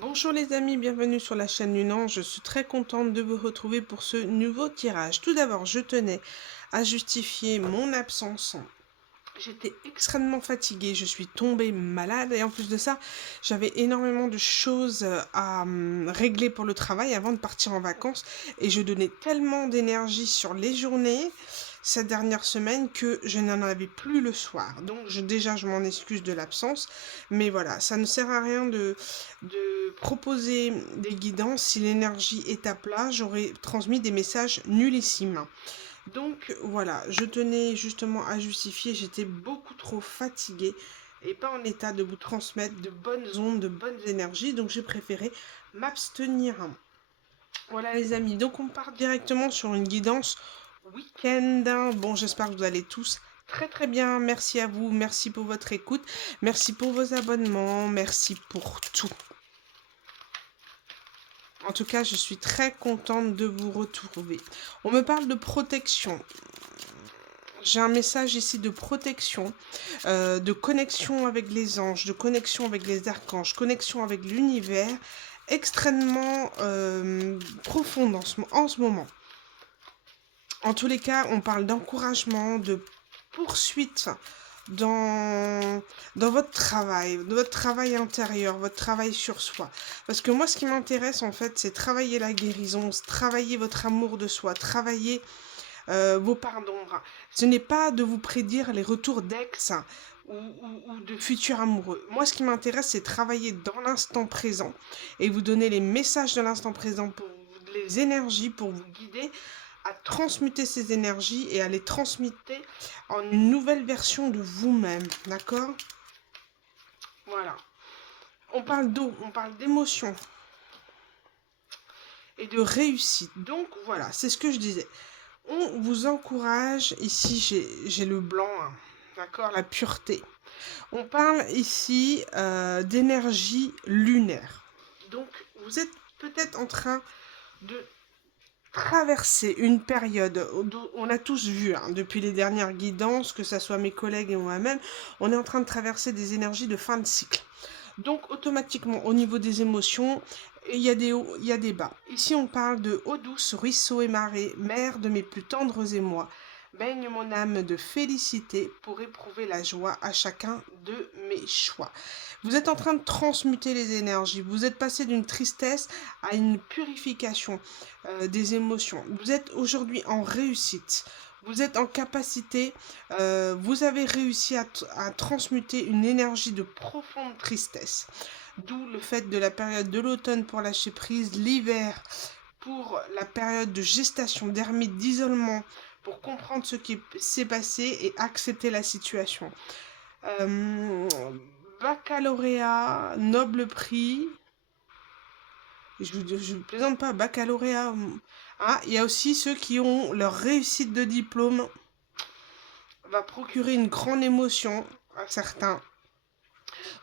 Bonjour les amis, bienvenue sur la chaîne Lunan. Je suis très contente de vous retrouver pour ce nouveau tirage. Tout d'abord, je tenais à justifier mon absence. J'étais extrêmement fatiguée, je suis tombée malade et en plus de ça, j'avais énormément de choses à régler pour le travail avant de partir en vacances et je donnais tellement d'énergie sur les journées cette dernière semaine que je n'en avais plus le soir. Donc déjà, je m'en excuse de l'absence, mais voilà, ça ne sert à rien de proposer des guidances si l'énergie est à plat. J'aurais transmis des messages nullissimes. Donc voilà, je tenais justement à justifier, j'étais beaucoup trop fatiguée et pas en état de vous transmettre de bonnes ondes, de bonnes énergies, donc j'ai préféré m'abstenir. Voilà les amis, donc on part directement sur une guidance week-end. Bon, j'espère que vous allez tous très très bien, merci à vous, merci pour votre écoute, merci pour vos abonnements, merci pour tout. En tout cas, je suis très contente de vous retrouver. On me parle de protection. J'ai un message ici de protection, de connexion avec les anges, de connexion avec les archanges, connexion avec l'univers, extrêmement profonde en ce moment. En tous les cas, on parle d'encouragement, de poursuite dans votre travail intérieur, votre travail sur soi. Parce que moi, ce qui m'intéresse, en fait, c'est travailler la guérison, travailler votre amour de soi, travailler vos parts d'ombre. Ce n'est pas de vous prédire les retours d'ex ou de futurs amoureux. Moi, ce qui m'intéresse, c'est travailler dans l'instant présent et vous donner les messages de l'instant présent, pour les énergies, pour vous guider à transmuter ces énergies et à les transmuter en une nouvelle version de vous-même. D'accord? Voilà. On parle d'eau, on parle d'émotion et de réussite. Donc voilà, c'est ce que je disais. On vous encourage, ici j'ai le blanc, hein, d'accord, la pureté. On parle ici d'énergie lunaire. Donc vous êtes peut-être en train de traverser une période, on a tous vu depuis les dernières guidances, que ce soit mes collègues et moi-même, on est en train de traverser des énergies de fin de cycle. Donc automatiquement au niveau des émotions, il y a des hauts, il y a des bas. Ici on parle de eau douce, ruisseau et marée, mère de mes plus tendres émois. Baigne mon âme de félicité pour éprouver la joie à chacun de mes choix. Vous êtes en train de transmuter les énergies. Vous êtes passé d'une tristesse à une purification des émotions. Vous êtes aujourd'hui en réussite. Vous êtes en capacité, vous avez réussi à transmuter une énergie de profonde tristesse. D'où le fait de la période de l'automne pour lâcher prise, l'hiver pour la période de gestation, d'ermite, d'isolement, pour comprendre ce qui s'est passé et accepter la situation. Euh, Baccalauréat, noble prix, je ne plaisante pas, baccalauréat. Ah, il y a aussi ceux qui ont leur réussite de diplôme, va procurer une grande émotion à certains.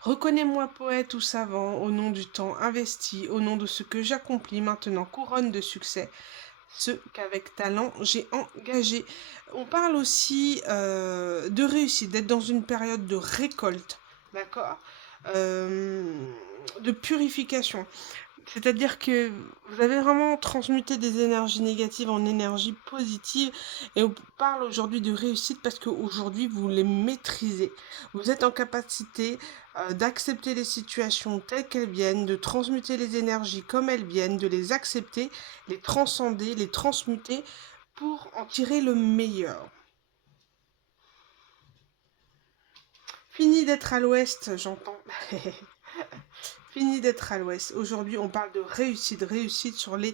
Reconnais-moi poète ou savant, au nom du temps investi, au nom de ce que j'accomplis maintenant, couronne de succès, ce qu'avec talent j'ai engagé. On parle aussi de réussite, d'être dans une période de récolte, d'accord, de purification. C'est-à-dire que vous avez vraiment transmuté des énergies négatives en énergies positives et on parle aujourd'hui de réussite parce qu'aujourd'hui vous les maîtrisez. Vous êtes en capacité d'accepter les situations telles qu'elles viennent, de transmuter les énergies comme elles viennent, de les accepter, les transcender, les transmuter pour en tirer le meilleur. Fini d'être à l'ouest, j'entends. Fini d'être à l'ouest. Aujourd'hui, on parle de réussite, réussite sur les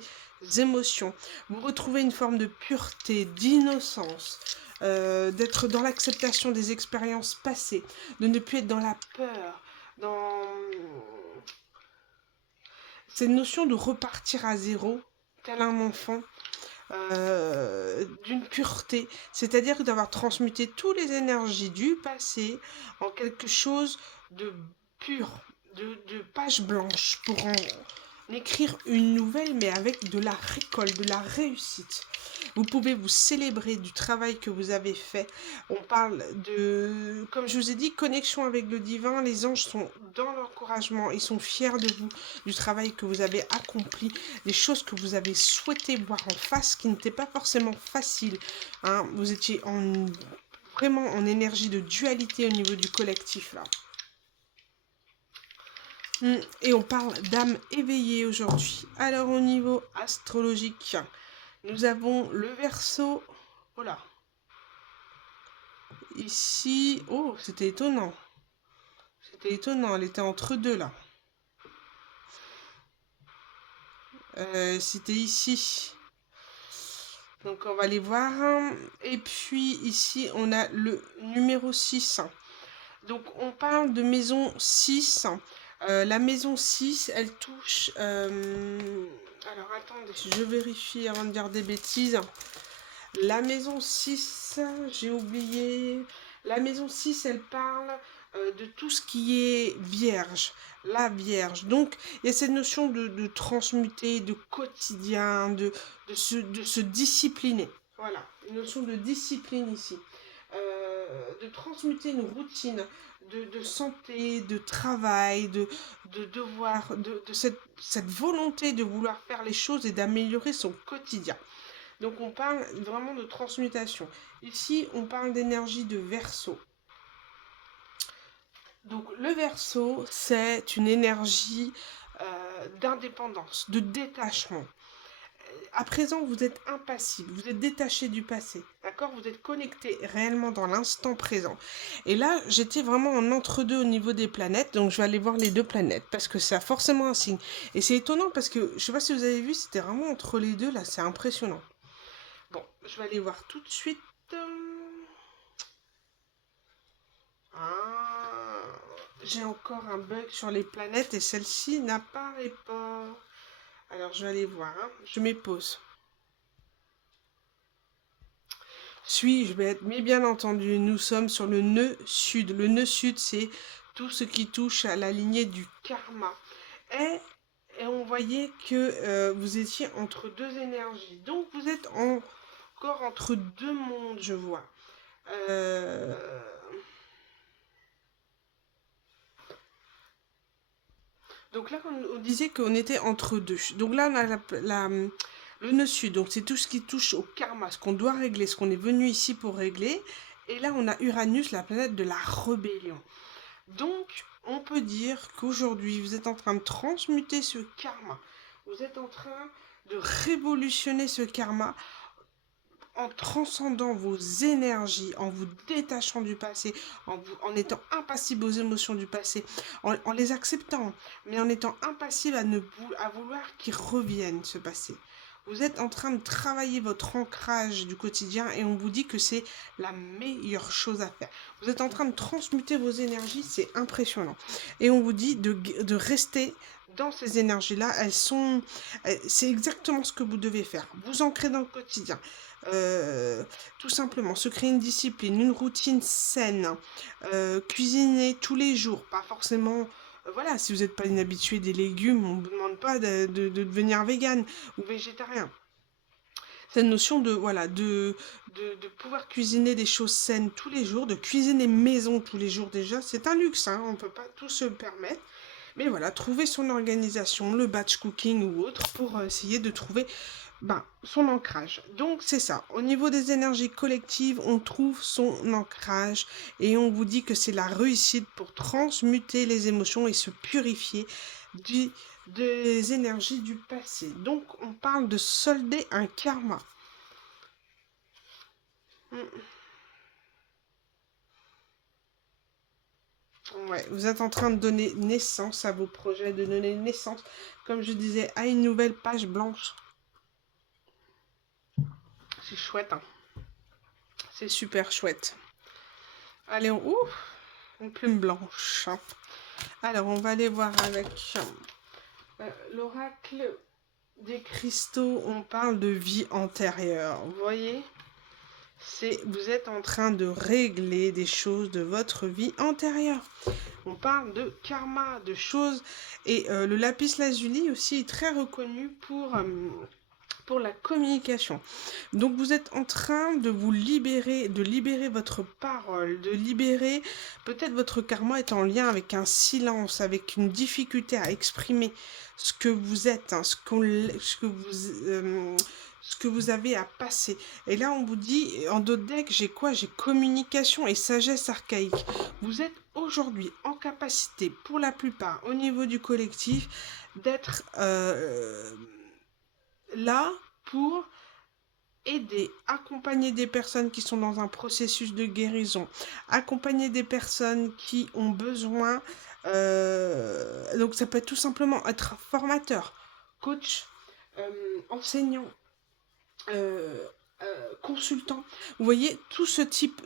émotions. Vous retrouvez une forme de pureté, d'innocence, d'être dans l'acceptation des expériences passées, de ne plus être dans la peur, dans cette notion de repartir à zéro, tel un enfant, d'une pureté, c'est-à-dire d'avoir transmuté toutes les énergies du passé en quelque chose de pur, de page blanche pour en écrire une nouvelle, mais avec de la récolte, de la réussite. Vous pouvez vous célébrer du travail que vous avez fait. On parle de, comme je vous ai dit, connexion avec le divin. Les anges sont dans l'encouragement. Ils sont fiers de vous, du travail que vous avez accompli, des choses que vous avez souhaité voir en face, qui n'étaient pas forcément faciles. Hein. Vous étiez vraiment en énergie de dualité au niveau du collectif, là. Et on parle d'âme éveillée aujourd'hui. Alors, au niveau astrologique, nous avons le Verseau. Oh là. Ici. Oh, c'était étonnant. C'était étonnant. Elle était entre deux, là. C'était ici. Donc, on va les voir. Et puis, ici, on a le numéro 6. Donc, on parle de maison 6. La maison 6, elle touche... alors, attendez, je vérifie avant de dire des bêtises. La maison 6, j'ai oublié. La maison 6, elle parle de tout ce qui est vierge. La vierge. Donc, il y a cette notion de transmuter, de quotidien, de se discipliner. Voilà, une notion de discipline ici. De transmuter une routine de santé, de travail, de devoir, de cette volonté de vouloir faire les choses et d'améliorer son quotidien. Donc on parle vraiment de transmutation. Ici, on parle d'énergie de Verseau. Donc le Verseau, c'est une énergie d'indépendance, de détachement. À présent, vous êtes impassible, vous êtes détaché du passé, d'accord? Vous êtes connecté réellement dans l'instant présent. Et là, j'étais vraiment en entre-deux au niveau des planètes, donc je vais aller voir les deux planètes, parce que ça a forcément un signe. Et c'est étonnant, parce que, je ne sais pas si vous avez vu, c'était vraiment entre les deux, là, c'est impressionnant. Bon, je vais aller voir tout de suite. Ah, j'ai encore un bug sur les planètes, et celle-ci n'apparaît pas. Alors, je vais aller voir, hein. Je mets pause. Suis-je bête? Mais bien entendu, nous sommes sur le nœud sud. Le nœud sud, c'est tout ce qui touche à la lignée du karma. Et on voyait que vous étiez entre deux énergies. Donc, vous êtes encore entre deux mondes, je vois. Donc là, on disait qu'on était entre deux. Donc là, on a le nœud sud. Donc c'est tout ce qui touche au karma, ce qu'on doit régler, ce qu'on est venu ici pour régler. Et là, on a Uranus, la planète de la rébellion. Donc, on peut dire qu'aujourd'hui, vous êtes en train de transmuter ce karma. Vous êtes en train de révolutionner ce karma en transcendant vos énergies, en vous détachant du passé, en étant impassible aux émotions du passé, en les acceptant, mais en étant impassible à vouloir qu'ils reviennent, ce passé. Vous êtes en train de travailler votre ancrage du quotidien et on vous dit que c'est la meilleure chose à faire. Vous êtes en train de transmuter vos énergies, c'est impressionnant. Et on vous dit de rester dans ces énergies-là. C'est exactement ce que vous devez faire. Vous ancrer dans le quotidien. Tout simplement, se créer une discipline, une routine saine, cuisiner tous les jours, pas forcément... voilà, si vous n'êtes pas inhabitué des légumes, on ne vous demande pas de devenir vegan ou végétarien. Cette notion de pouvoir cuisiner des choses saines tous les jours, de cuisiner maison tous les jours déjà, c'est un luxe, hein, on ne peut pas tout se permettre. Mais voilà, trouver son organisation, le batch cooking ou autre, pour essayer de trouver son ancrage. Donc c'est ça, au niveau des énergies collectives, on trouve son ancrage et on vous dit que c'est la réussite pour transmuter les émotions et se purifier des énergies du passé. Donc on parle de solder un karma. Ouais, vous êtes en train de donner naissance à vos projets, de donner naissance, comme je disais, à une nouvelle page blanche. C'est chouette, hein. C'est super chouette. Allez, une plume blanche. Alors, on va aller voir avec l'oracle des cristaux. On parle de vie antérieure. Vous voyez, vous êtes en train de régler des choses de votre vie antérieure. On parle de karma, de choses. Et le lapis lazuli aussi est très reconnu pour pour la communication. Donc vous êtes en train de vous libérer, de libérer votre parole, de libérer, peut-être votre karma est en lien avec un silence, avec une difficulté à exprimer ce que vous êtes, hein, ce que vous avez à passer. Et là, on vous dit, en d'autres decks, j'ai quoi? J'ai communication et sagesse archaïque. Vous êtes aujourd'hui en capacité, pour la plupart, au niveau du collectif, d'être là pour aider, accompagner des personnes qui sont dans un processus de guérison, accompagner des personnes qui ont besoin, donc ça peut être tout simplement être formateur, coach, enseignant, euh, consultant. Vous voyez, tout ce type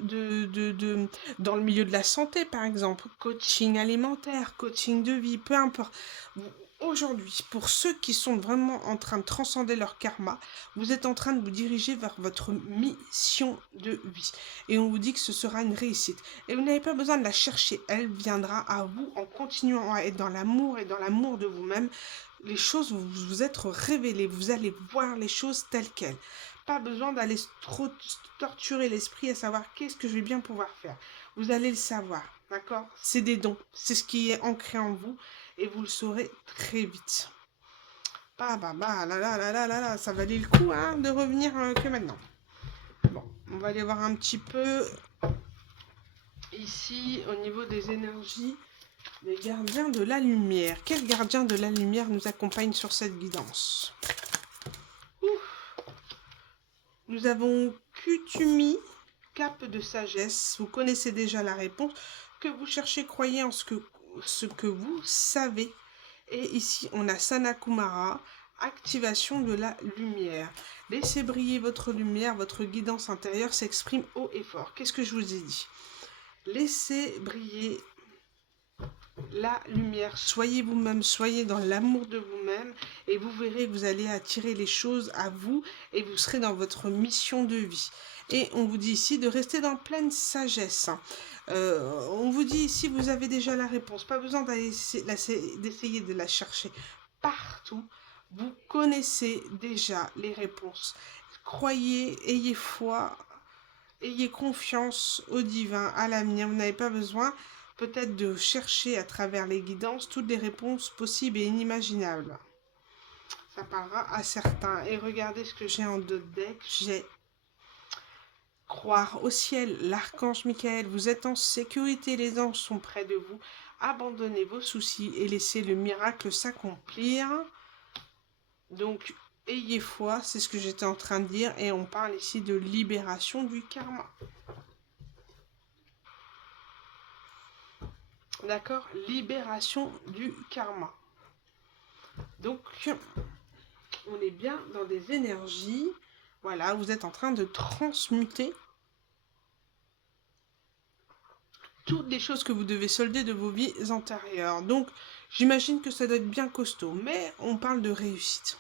dans le milieu de la santé, par exemple, coaching alimentaire, coaching de vie, peu importe. Aujourd'hui, pour ceux qui sont vraiment en train de transcender leur karma, vous êtes en train de vous diriger vers votre mission de vie. Et on vous dit que ce sera une réussite. Et vous n'avez pas besoin de la chercher, elle viendra à vous en continuant à être dans l'amour et dans l'amour de vous-même. Les choses vont vous être révélées, vous allez voir les choses telles quelles. Pas besoin d'aller trop torturer l'esprit à savoir qu'est-ce que je vais bien pouvoir faire. Vous allez le savoir, d'accord? C'est des dons, c'est ce qui est ancré en vous et vous le saurez très vite. Là, ça valait le coup hein, de revenir que maintenant. Bon, on va aller voir un petit peu ici au niveau des énergies. Les gardiens de la lumière. Quel gardien de la lumière nous accompagne sur cette guidance? Nous avons Kutumi, cape de sagesse. Vous connaissez déjà la réponse. Que vous cherchez, croyez en ce que vous savez. Et ici, on a Sanakumara, activation de la lumière. Laissez briller votre lumière, votre guidance intérieure s'exprime haut et fort. Qu'est-ce que je vous ai dit? Laissez briller la lumière. Soyez vous-même, soyez dans l'amour de vous-même et vous verrez que vous allez attirer les choses à vous et vous serez dans votre mission de vie. Et on vous dit ici de rester dans pleine sagesse. On vous dit ici, vous avez déjà la réponse. Pas besoin d'essayer de la chercher partout. Vous connaissez déjà les réponses. Croyez, ayez foi, ayez confiance au divin, à l'avenir. Vous n'avez pas besoin peut-être de chercher à travers les guidances toutes les réponses possibles et inimaginables. Ça parlera à certains. Et regardez ce que j'ai en deux decks. J'ai croire au ciel, l'archange Michael. Vous êtes en sécurité, les anges sont près de vous. Abandonnez vos soucis et laissez le miracle s'accomplir. Donc, ayez foi, c'est ce que j'étais en train de dire. Et on parle ici de libération du karma. D'accord? Libération du karma. Donc, on est bien dans des énergies. Voilà, vous êtes en train de transmuter toutes les choses que vous devez solder de vos vies antérieures. Donc, j'imagine que ça doit être bien costaud. Mais on parle de réussite.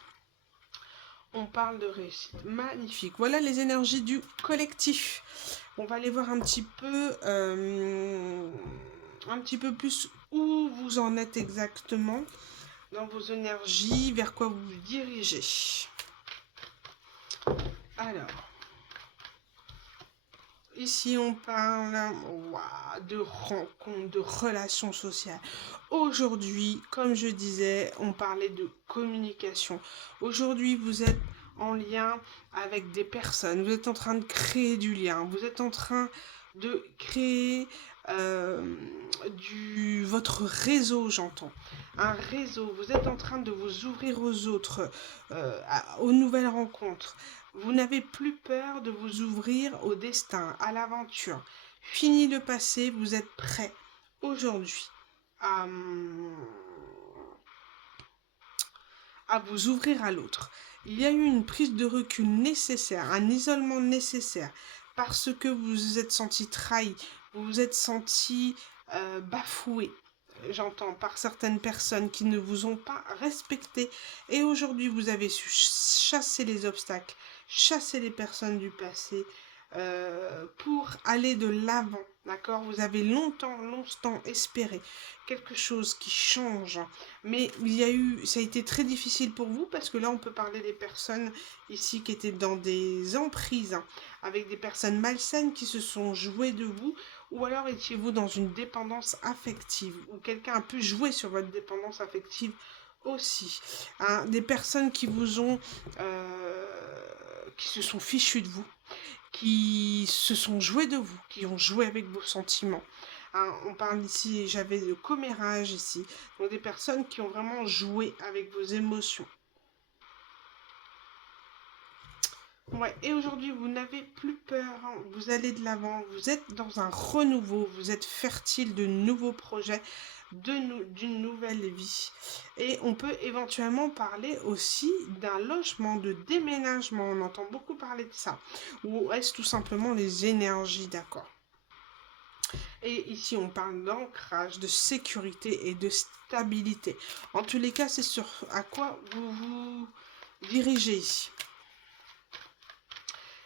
On parle de réussite. Magnifique. Voilà les énergies du collectif. On va aller voir un petit peu plus où vous en êtes exactement dans vos énergies, vers quoi vous vous dirigez. Alors, ici on parle de rencontres, de relations sociales. Aujourd'hui, comme je disais, on parlait de communication. Aujourd'hui, vous êtes en lien avec des personnes, vous êtes en train de créer du lien, vous êtes en train de créer votre réseau, j'entends. Un réseau, vous êtes en train de vous ouvrir aux autres, aux nouvelles rencontres. Vous n'avez plus peur de vous ouvrir au destin, à l'aventure. Fini le passé, vous êtes prêt aujourd'hui à vous ouvrir à l'autre. Il y a eu une prise de recul nécessaire, un isolement nécessaire, parce que vous vous êtes senti trahi, vous vous êtes senti bafoué, j'entends, par certaines personnes qui ne vous ont pas respecté. Et aujourd'hui, vous avez su chasser les obstacles, chasser les personnes du passé, pour aller de l'avant, d'accord? Vous avez longtemps espéré quelque chose qui change, mais ça a été très difficile pour vous parce que là, on peut parler des personnes ici qui étaient dans des emprises, hein, avec des personnes malsaines qui se sont jouées de vous, ou alors étiez-vous dans une dépendance affective, ou quelqu'un a pu jouer sur votre dépendance affective aussi, hein, des personnes qui vous ont, qui se sont fichues de vous, qui se sont joués de vous, qui ont joué avec vos sentiments. Hein, on parle ici, j'avais le commérage ici, donc des personnes qui ont vraiment joué avec vos émotions. Ouais, et aujourd'hui, vous n'avez plus peur, hein, vous allez de l'avant, vous êtes dans un renouveau, vous êtes fertile de nouveaux projets, d'une nouvelle vie. Et on peut éventuellement parler aussi d'un logement, de déménagement, on entend beaucoup parler de ça. Ou est-ce tout simplement les énergies, d'accord? Et ici, on parle d'ancrage, de sécurité et de stabilité. En tous les cas, c'est sur à quoi vous vous dirigez ici.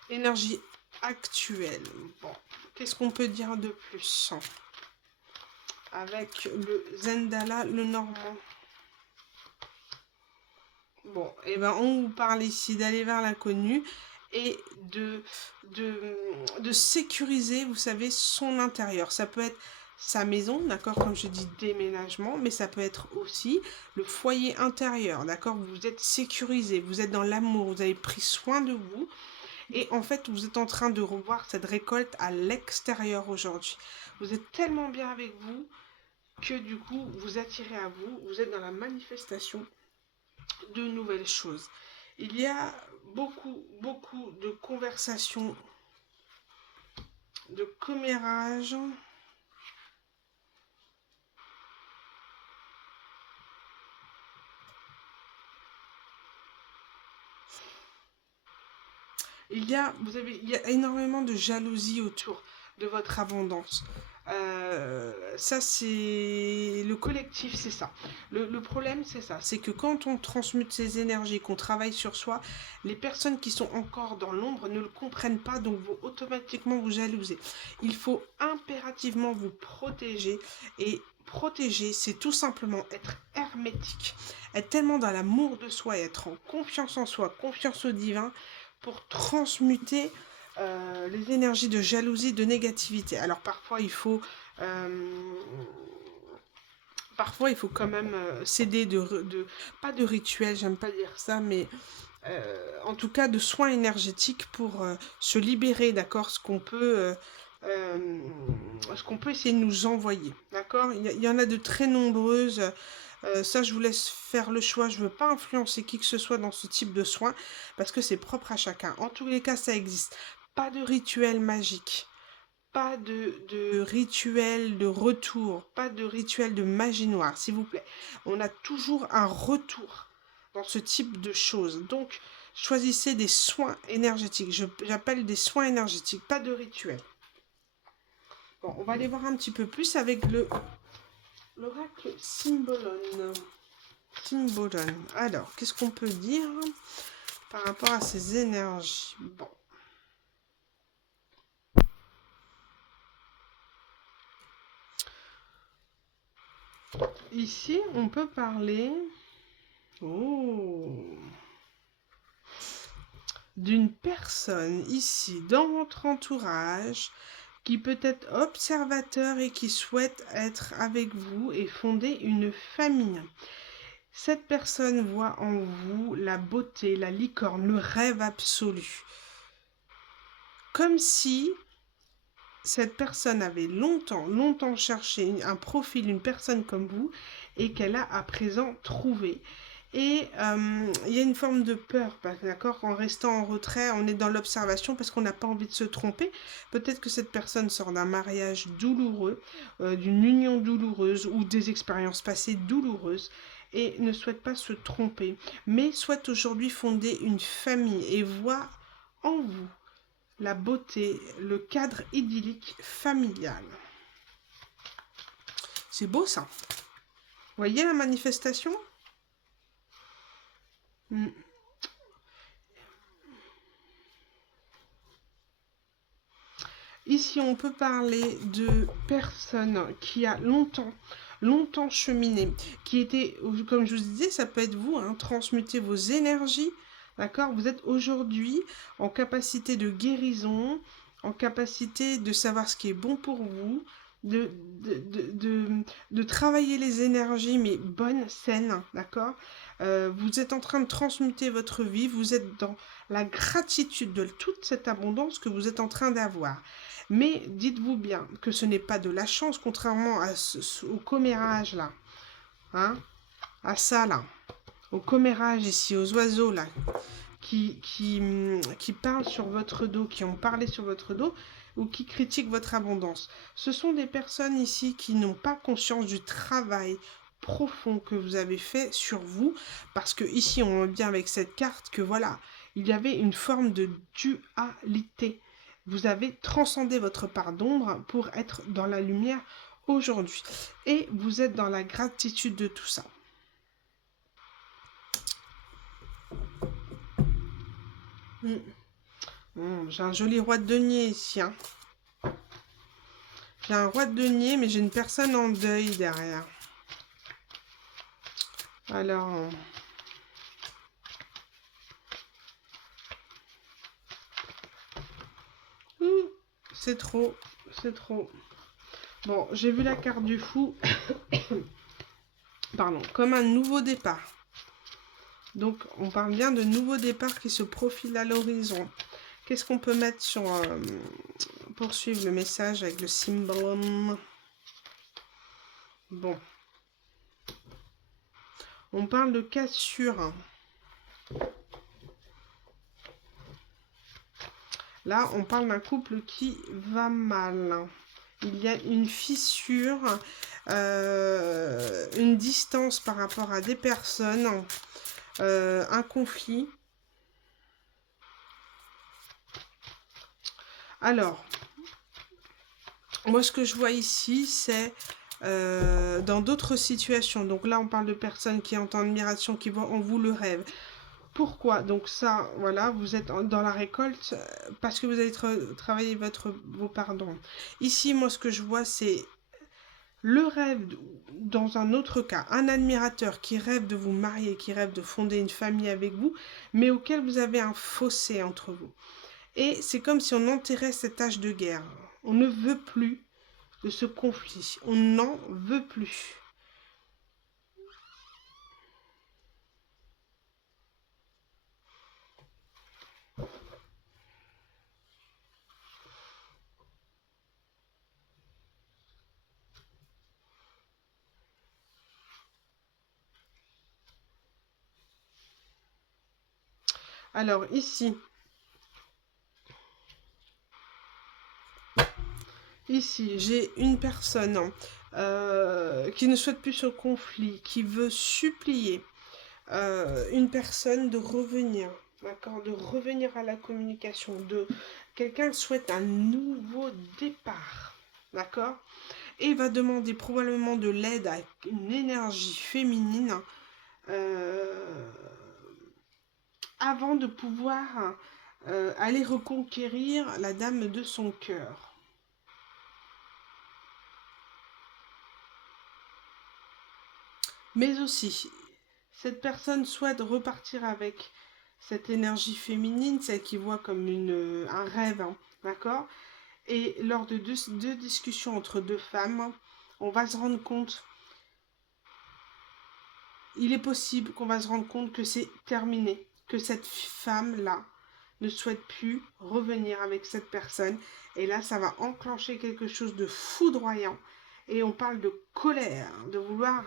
Énergie actuelle. Bon, qu'est-ce qu'on peut dire de plus? Avec le Zendala, le Normand. Bon, et ben on vous parle ici d'aller vers l'inconnu et de sécuriser, vous savez, son intérieur. Ça peut être sa maison, d'accord, comme je dis, déménagement, mais ça peut être aussi le foyer intérieur, d'accord? Vous êtes sécurisé, vous êtes dans l'amour, vous avez pris soin de vous. Et en fait, vous êtes en train de revoir cette récolte à l'extérieur aujourd'hui. Vous êtes tellement bien avec vous que du coup, vous attirez à vous. Vous êtes dans la manifestation de nouvelles choses. Il y a beaucoup de conversations, de commérages. Il y a énormément de jalousie autour de votre abondance. Ça, c'est le collectif, c'est ça. Le problème, c'est ça. C'est que quand on transmute ces énergies, qu'on travaille sur soi, les personnes qui sont encore dans l'ombre ne le comprennent pas, donc vont automatiquement vous jalouser. Il faut impérativement vous protéger. Et protéger, c'est tout simplement être hermétique. Être tellement dans l'amour de soi et être en confiance en soi, confiance au divin, pour transmuter les énergies de jalousie, de négativité. Alors parfois il faut quand même céder pas de rituel, j'aime pas dire ça, mais en tout cas de soins énergétiques pour se libérer, d'accord, ce qu'on peut essayer de nous envoyer, d'accord. Il y en a de très nombreuses. Ça, je vous laisse faire le choix. Je ne veux pas influencer qui que ce soit dans ce type de soins parce que c'est propre à chacun. En tous les cas, ça existe. Pas de rituel magique. Pas de rituel de retour. Pas de rituel de magie noire, s'il vous plaît. On a toujours un retour dans ce type de choses. Donc, choisissez des soins énergétiques. J'appelle des soins énergétiques, pas de rituel. Bon, on va aller voir un petit peu plus avec l'oracle Symbolone. Alors, qu'est-ce qu'on peut dire par rapport à ces énergies? Bon. Ici, on peut parler d'une personne ici dans votre entourage qui peut être observateur et qui souhaite être avec vous et fonder une famille. Cette personne voit en vous la beauté, la licorne, le rêve absolu. Comme si cette personne avait longtemps cherché un profil, une personne comme vous, et qu'elle a à présent trouvé. Et il y a une forme de peur, d'accord? En restant en retrait, on est dans l'observation parce qu'on n'a pas envie de se tromper. Peut-être que cette personne sort d'un mariage douloureux, d'une union douloureuse ou des expériences passées douloureuses et ne souhaite pas se tromper, mais souhaite aujourd'hui fonder une famille et voit en vous la beauté, le cadre idyllique familial. C'est beau ça. Vous voyez la manifestation? Ici, on peut parler de personnes qui a longtemps cheminé, qui étaient, comme je vous disais, ça peut être vous, hein, transmuter vos énergies, d'accord? Vous êtes aujourd'hui en capacité de guérison, en capacité de savoir ce qui est bon pour vous, de, de, de, de, de travailler les énergies, mais bonnes, saines, d'accord? Vous êtes en train de transmuter votre vie, vous êtes dans la gratitude de toute cette abondance que vous êtes en train d'avoir. Mais dites-vous bien que ce n'est pas de la chance, contrairement au commérage là, hein, à ça là, au commérage ici, aux oiseaux là, qui parlent sur votre dos, qui ont parlé sur votre dos, ou qui critiquent votre abondance. Ce sont des personnes ici qui n'ont pas conscience du travail profond que vous avez fait sur vous, parce que ici on voit bien avec cette carte que voilà, il y avait une forme de dualité. Vous avez transcendé votre part d'ombre pour être dans la lumière aujourd'hui. Et vous êtes dans la gratitude de tout ça. J'ai un joli roi de denier ici. Hein. J'ai un roi de denier, mais j'ai une personne en deuil derrière. Alors... c'est trop. C'est trop. Bon, j'ai vu la carte du fou. Pardon. Comme un nouveau départ. Donc, on parle bien de nouveau départ qui se profile à l'horizon. Qu'est-ce qu'on peut mettre sur... poursuivre le message avec le symbole. Bon. On parle de cassure. Là, on parle d'un couple qui va mal. Il y a une fissure, une distance par rapport à des personnes, un conflit. Alors, moi ce que je vois ici, c'est dans d'autres situations. Donc là, on parle de personnes qui ont en admiration, qui voient en vous le rêve. Pourquoi? Donc ça, voilà, vous êtes dans la récolte parce que vous avez travaillé vos pardons. Ici, moi, ce que je vois, c'est le rêve, dans un autre cas, un admirateur qui rêve de vous marier, qui rêve de fonder une famille avec vous, mais auquel vous avez un fossé entre vous. Et c'est comme si on enterrait cette âge de guerre. On ne veut plus de ce conflit. On n'en veut plus. Alors ici, j'ai une personne qui ne souhaite plus ce conflit, qui veut supplier une personne de revenir, d'accord, de revenir à la communication, de quelqu'un souhaite un nouveau départ, d'accord, et va demander probablement de l'aide à une énergie féminine avant de pouvoir aller reconquérir la dame de son cœur. Mais aussi, cette personne souhaite repartir avec cette énergie féminine, celle qui voit comme un rêve, hein, d'accord? Et lors de deux discussions entre deux femmes, on va se rendre compte, il est possible qu'on va se rendre compte que c'est terminé, que cette femme-là ne souhaite plus revenir avec cette personne. Et là, ça va enclencher quelque chose de foudroyant. Et on parle de colère, de vouloir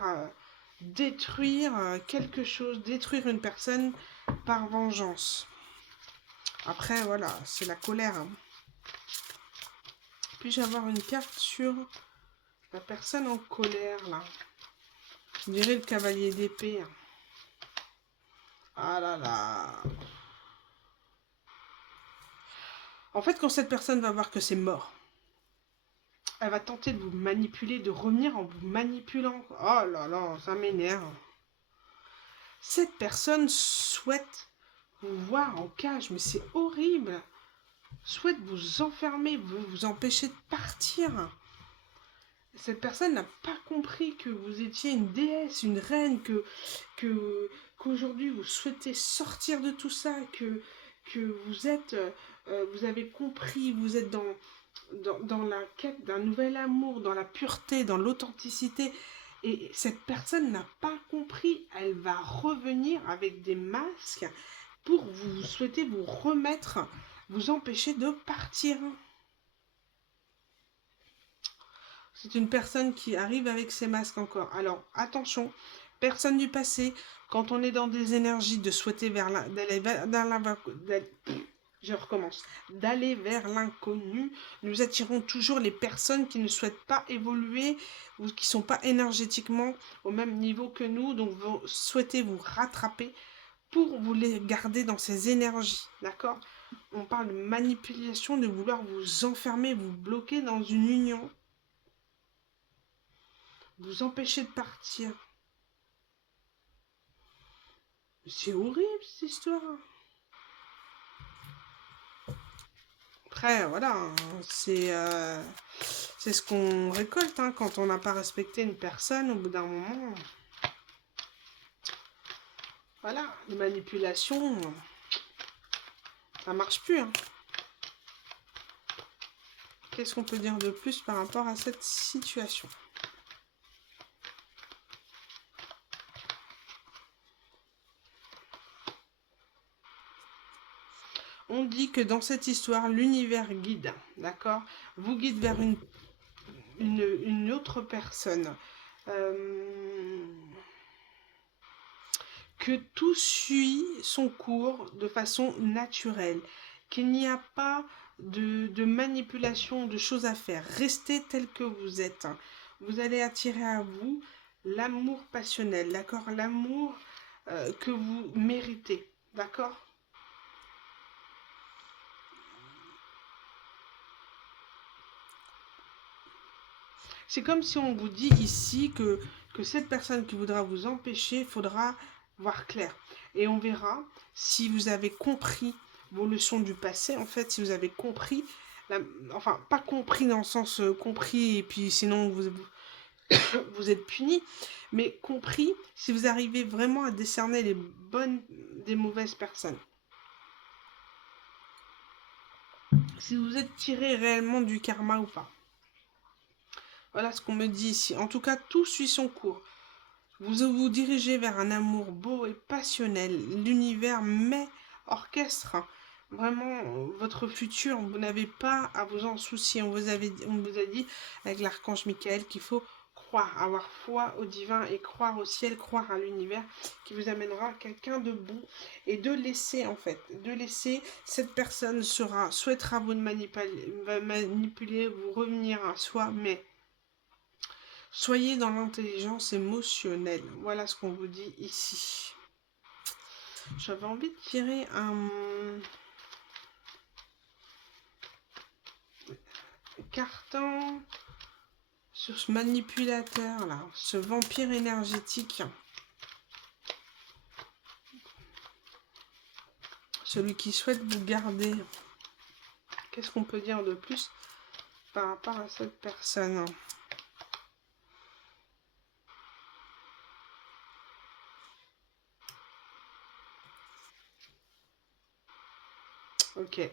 détruire quelque chose, détruire une personne par vengeance. Après, voilà, c'est la colère. Hein. Puis-je avoir une carte sur la personne en colère, là? Je dirais le cavalier d'épée. Hein. Ah là là. En fait, quand cette personne va voir que c'est mort, elle va tenter de vous manipuler, de revenir en vous manipulant. Oh là là, ça m'énerve. Cette personne souhaite vous voir en cage, mais c'est horrible. souhaite vous enfermer, veut vous empêcher de partir. Cette personne n'a pas compris que vous étiez une déesse, une reine, qu'aujourd'hui vous souhaitez sortir de tout ça, que vous êtes, vous avez compris, vous êtes dans la quête d'un nouvel amour, dans la pureté, dans l'authenticité. Et cette personne n'a pas compris, elle va revenir avec des masques pour vous souhaiter vous remettre, vous empêcher de partir. C'est une personne qui arrive avec ses masques encore. Alors, attention, personne du passé, quand on est dans des énergies de souhaiter je recommence, d'aller vers l'inconnu, nous attirons toujours les personnes qui ne souhaitent pas évoluer ou qui ne sont pas énergétiquement au même niveau que nous, donc vous souhaitez vous rattraper pour vous les garder dans ces énergies, d'accord? On parle de manipulation, de vouloir vous enfermer, vous bloquer dans une union, vous empêcher de partir. C'est horrible cette histoire. Après, voilà, hein, c'est ce qu'on récolte hein, quand on n'a pas respecté une personne au bout d'un moment. Voilà, les manipulations, ça marche plus. Hein. Qu'est-ce qu'on peut dire de plus par rapport à cette situation ? On dit que dans cette histoire, l'univers guide, d'accord ? Vous guide vers une autre personne. Que tout suit son cours de façon naturelle. Qu'il n'y a pas de manipulation, de choses à faire. Restez tel que vous êtes. Vous allez attirer à vous l'amour passionnel, d'accord ? L'amour que vous méritez, d'accord ? C'est comme si on vous dit ici que cette personne qui voudra vous empêcher, il faudra voir clair. Et on verra si vous avez compris vos leçons du passé, en fait, si vous avez compris, enfin, pas compris dans le sens compris, et puis sinon vous êtes puni, mais compris si vous arrivez vraiment à décerner les bonnes des mauvaises personnes. Si vous êtes tiré réellement du karma ou pas. Voilà ce qu'on me dit ici. En tout cas, tout suit son cours. Vous vous dirigez vers un amour beau et passionnel. L'univers orchestre vraiment votre futur. Vous n'avez pas à vous en soucier. On vous a dit avec l'archange Michael qu'il faut croire, avoir foi au divin et croire au ciel, croire à l'univers qui vous amènera quelqu'un de bon et de laisser cette personne souhaitera vous manipuler, vous revenir à soi, mais soyez dans l'intelligence émotionnelle. Voilà ce qu'on vous dit ici. J'avais envie de tirer un carton sur ce manipulateur là, ce vampire énergétique. Celui qui souhaite vous garder. Qu'est-ce qu'on peut dire de plus par rapport à cette personne ? Ok.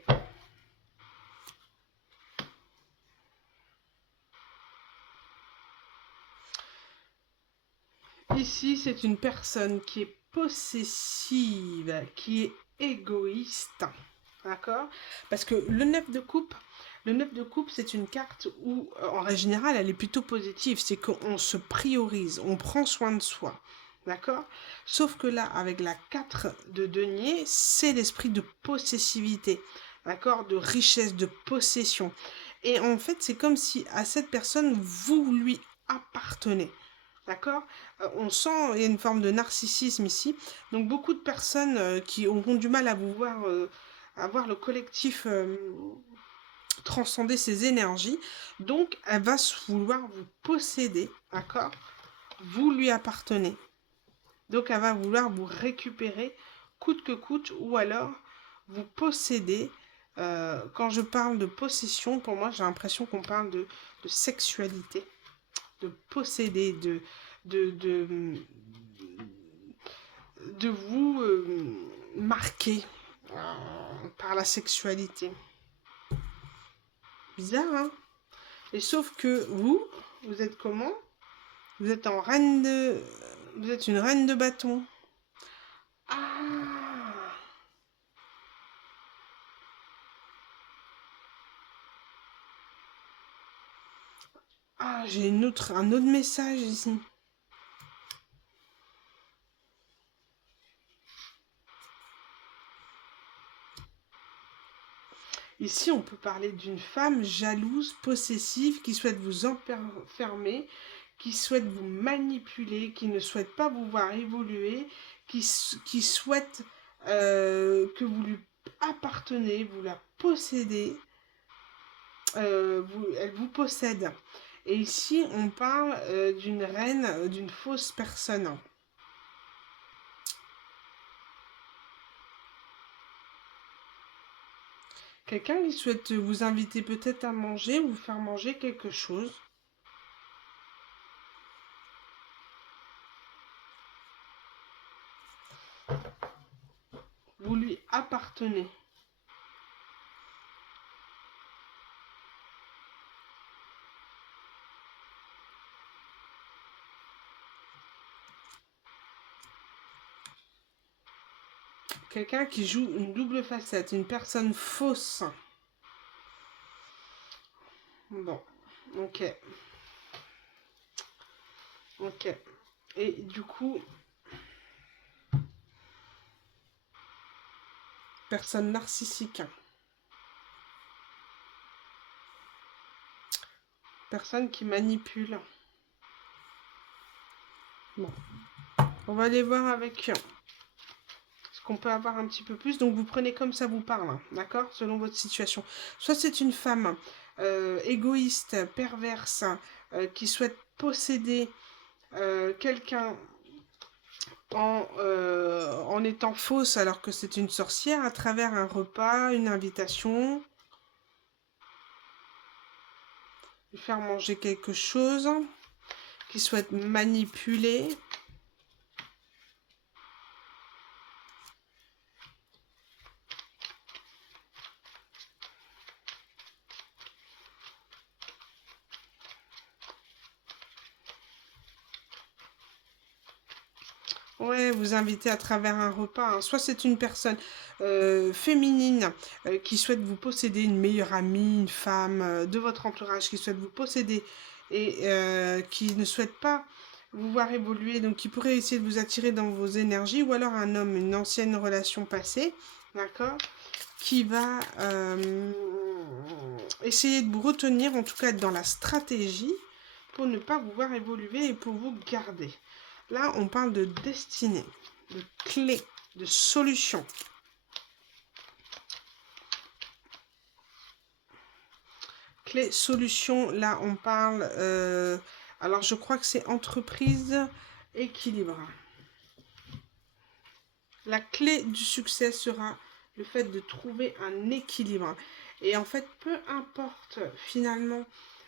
Ici, c'est une personne qui est possessive, qui est égoïste. D'accord ? Parce que le 9 de coupe, c'est une carte où, en règle générale, elle est plutôt positive. C'est qu'on se priorise, on prend soin de soi. D'accord ? Sauf que là, avec la 4 de denier, c'est l'esprit de possessivité. D'accord ? De richesse, de possession. Et en fait, c'est comme si à cette personne, vous lui appartenez. D'accord ? On sent, il y a une forme de narcissisme ici. Donc beaucoup de personnes qui auront du mal à vous voir, à voir le collectif transcender ses énergies. Donc elle va vouloir vous posséder, d'accord ? Vous lui appartenez. Donc elle va vouloir vous récupérer coûte que coûte, ou alors vous posséder Quand je parle de possession, pour moi, j'ai l'impression qu'on parle de sexualité, de posséder, de, de, de vous marquer par la sexualité. Bizarre, hein? Et sauf que vous êtes comment? Vous êtes en reine de... Vous êtes une reine de bâton. Ah, ah j'ai un autre message ici. Ici, on peut parler d'une femme jalouse, possessive, qui souhaite vous enfermer, qui souhaite vous manipuler, qui ne souhaite pas vous voir évoluer, qui souhaite que vous lui appartenez, vous la possédez, elle vous possède. Et ici, on parle d'une reine, d'une fausse personne. Quelqu'un qui souhaite vous inviter peut-être à manger ou vous faire manger quelque chose. Vous lui appartenez. Quelqu'un qui joue une double facette, une personne fausse. Bon, ok. Ok. Et du coup, personne narcissique. Personne qui manipule. Bon. On va aller voir avec ce qu'on peut avoir un petit peu plus. Donc vous prenez comme ça vous parle, hein, d'accord? Selon votre situation. Soit c'est une femme égoïste, perverse, qui souhaite posséder quelqu'un en étant fausse alors que c'est une sorcière à travers un repas, une invitation, lui faire manger quelque chose, qui souhaite manipuler. Ouais, vous inviter à travers un repas, hein. Soit c'est une personne féminine qui souhaite vous posséder, une meilleure amie, une femme de votre entourage qui souhaite vous posséder et qui ne souhaite pas vous voir évoluer, donc qui pourrait essayer de vous attirer dans vos énergies, ou alors un homme, une ancienne relation passée, d'accord, qui va essayer de vous retenir, en tout cas être dans la stratégie pour ne pas vous voir évoluer et pour vous garder. Là, on parle de destinée, de clé, de solution. Clé, solution, là, on parle... alors, je crois que c'est entreprise, équilibre. La clé du succès sera le fait de trouver un équilibre. Et en fait, peu importe finalement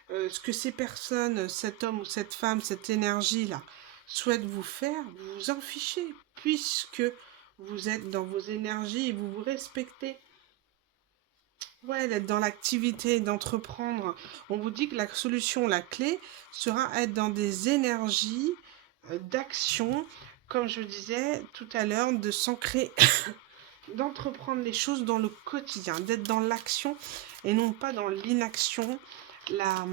ce que ces personnes, cet homme ou cette femme, cette énergie-là, souhaitent vous faire, vous vous en fichez, puisque vous êtes dans vos énergies et vous vous respectez. Ouais, d'être dans l'activité, d'entreprendre. On vous dit que la solution, la clé, sera être dans des énergies d'action, comme je disais tout à l'heure, de s'ancrer, d'entreprendre les choses dans le quotidien, d'être dans l'action et non pas dans l'inaction, la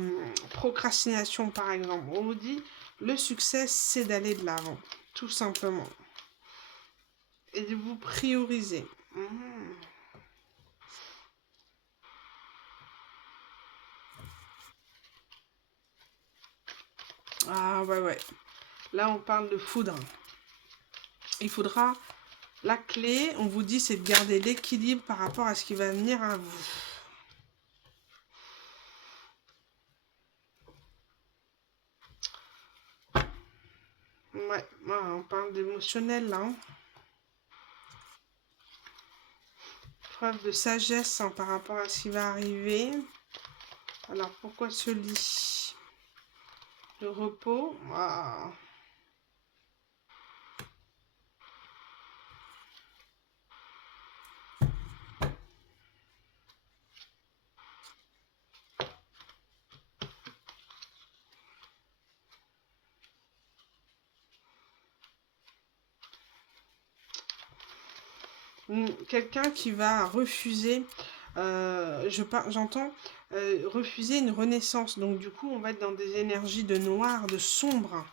procrastination par exemple. On vous dit, le succès, c'est d'aller de l'avant, tout simplement. Et de vous prioriser. Ah ouais, ouais. Là, on parle de foudre. Il faudra... La clé, on vous dit, c'est de garder l'équilibre par rapport à ce qui va venir à vous. Ouais, on parle d'émotionnel là. Hein. preuve de sagesse hein, par rapport à ce qui va arriver. Alors, pourquoi ce lit? Le repos. Ah. Quelqu'un qui va refuser, j'entends refuser une renaissance. Donc du coup, on va être dans des énergies de noir, de sombre.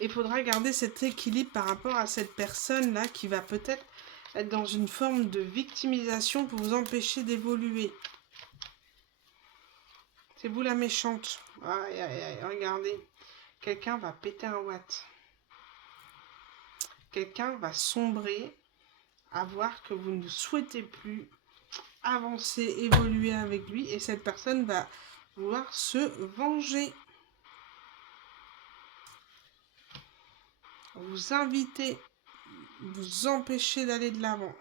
Il faudra garder cet équilibre par rapport à cette personne-là qui va peut-être être dans une forme de victimisation pour vous empêcher d'évoluer. C'est vous la méchante. Aïe, aïe, aïe, regardez. Quelqu'un va péter un watt. Quelqu'un va sombrer à voir que vous ne souhaitez plus avancer, évoluer avec lui. Et cette personne va vouloir se venger. Vous inviter, vous empêcher d'aller de l'avant.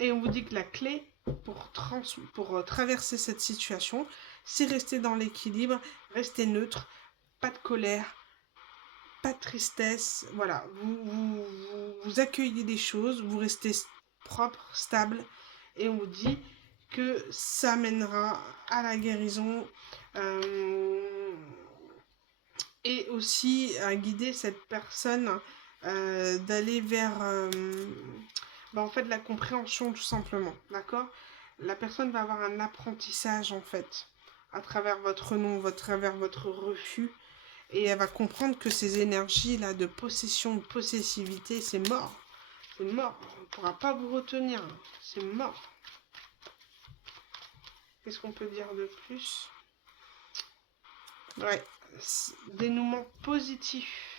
Et on vous dit que la clé pour traverser cette situation, c'est rester dans l'équilibre, rester neutre, pas de colère, pas de tristesse. Voilà, vous accueillez des choses, vous restez propre, stable, et on vous dit que ça mènera à la guérison et aussi à guider cette personne d'aller vers en fait la compréhension tout simplement, d'accord? La personne va avoir un apprentissage en fait à travers votre nom, à travers votre refus, et elle va comprendre que ces énergies là de possession, de possessivité, c'est mort. C'est mort, on ne pourra pas vous retenir, c'est mort. Qu'est-ce qu'on peut dire de plus? Ouais, dénouement positif.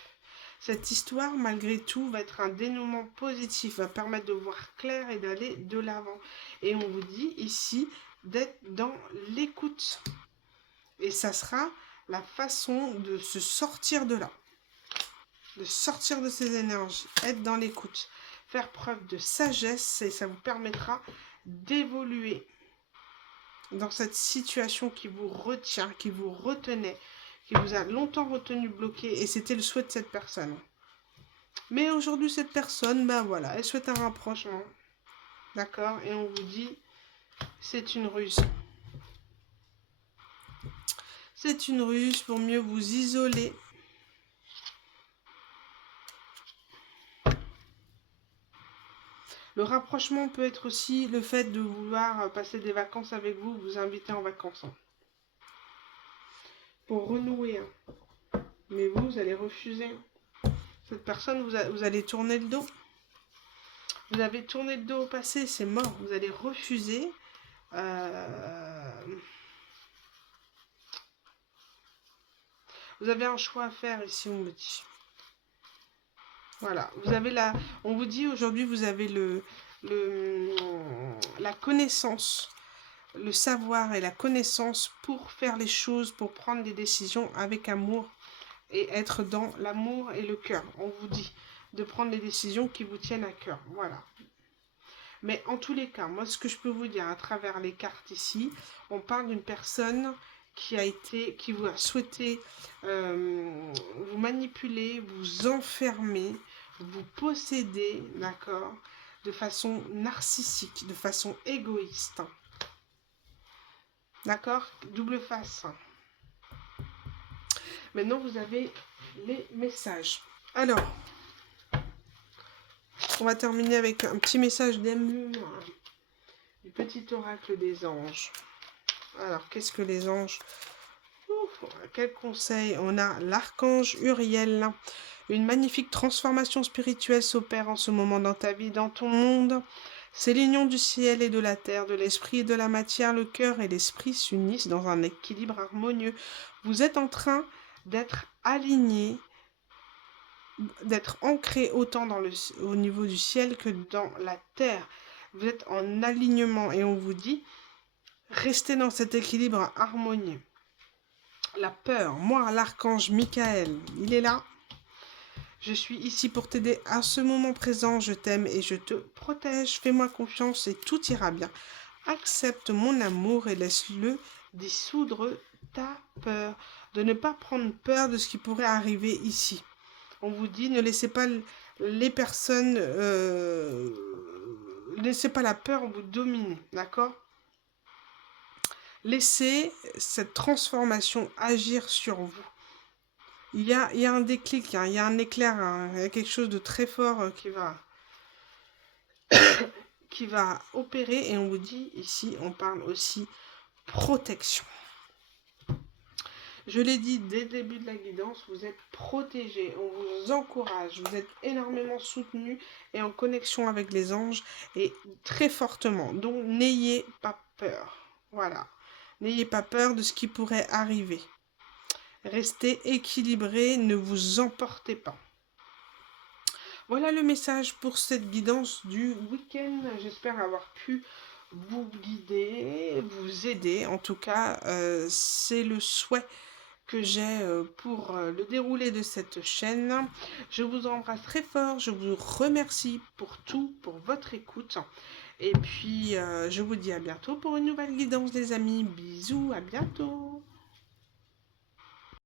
Cette histoire, malgré tout, va être un dénouement positif, va permettre de voir clair et d'aller de l'avant. Et on vous dit ici d'être dans l'écoute. Et ça sera la façon de se sortir de là, de sortir de ces énergies, être dans l'écoute, faire preuve de sagesse, et ça vous permettra d'évoluer dans cette situation qui vous retient, qui vous retenait, qui vous a longtemps retenu bloqué, et c'était le souhait de cette personne. Mais aujourd'hui, cette personne, ben voilà, elle souhaite un rapprochement. D'accord? Et on vous dit, c'est une ruse. C'est une ruse pour mieux vous isoler. Le rapprochement peut être aussi le fait de vouloir passer des vacances avec vous, vous inviter en vacances. Pour renouer. Mais vous allez refuser. Cette personne, vous allez tourner le dos. Vous avez tourné le dos au passé, c'est mort. Vous allez refuser. Vous avez un choix à faire ici, on me dit. Voilà, vous avez on vous dit aujourd'hui, vous avez la connaissance, le savoir et la connaissance pour faire les choses, pour prendre des décisions avec amour et être dans l'amour et le cœur. On vous dit de prendre les décisions qui vous tiennent à cœur. Voilà. Mais en tous les cas, moi, ce que je peux vous dire à travers les cartes ici, on parle d'une personne qui vous a souhaité vous manipuler, vous enfermer, vous posséder, d'accord, de façon narcissique, de façon égoïste. D'accord? Double face. Maintenant, vous avez les messages. Alors, on va terminer avec un petit message d'amour du petit oracle des anges. Alors, qu'est-ce que les anges? Quel conseil? On a l'archange Uriel. Une magnifique transformation spirituelle s'opère en ce moment dans ta vie, dans ton monde. C'est l'union du ciel et de la terre, de l'esprit et de la matière. Le cœur et l'esprit s'unissent dans un équilibre harmonieux. Vous êtes en train d'être alignés, d'être ancré autant au niveau du ciel que dans la terre. Vous êtes en alignement et on vous dit, restez dans cet équilibre harmonieux. la peur. Moi, l'archange Michael, il est là. Je suis ici pour t'aider à ce moment présent. Je t'aime et je te protège. Fais-moi confiance et tout ira bien. Accepte mon amour et laisse-le dissoudre ta peur. De ne pas prendre peur de ce qui pourrait arriver ici. On vous dit, ne laissez pas les personnes... ne laissez pas la peur vous dominer, d'accord? Laissez cette transformation agir sur vous. Il y a un déclic, hein, il y a un éclair, hein, il y a quelque chose de très fort qui va opérer. Et on vous dit, ici, on parle aussi protection. Je l'ai dit dès le début de la guidance, vous êtes protégés, on vous encourage, vous êtes énormément soutenus et en connexion avec les anges et très fortement. Donc n'ayez pas peur. Voilà. N'ayez pas peur de ce qui pourrait arriver. Restez équilibrés, ne vous emportez pas. Voilà le message pour cette guidance du week-end. J'espère avoir pu vous guider, vous aider. En tout cas, c'est le souhait que j'ai pour le déroulé de cette chaîne. Je vous embrasse très fort, je vous remercie pour tout, pour votre écoute. Et puis, je vous dis à bientôt pour une nouvelle guidance, les amis. Bisous, à bientôt.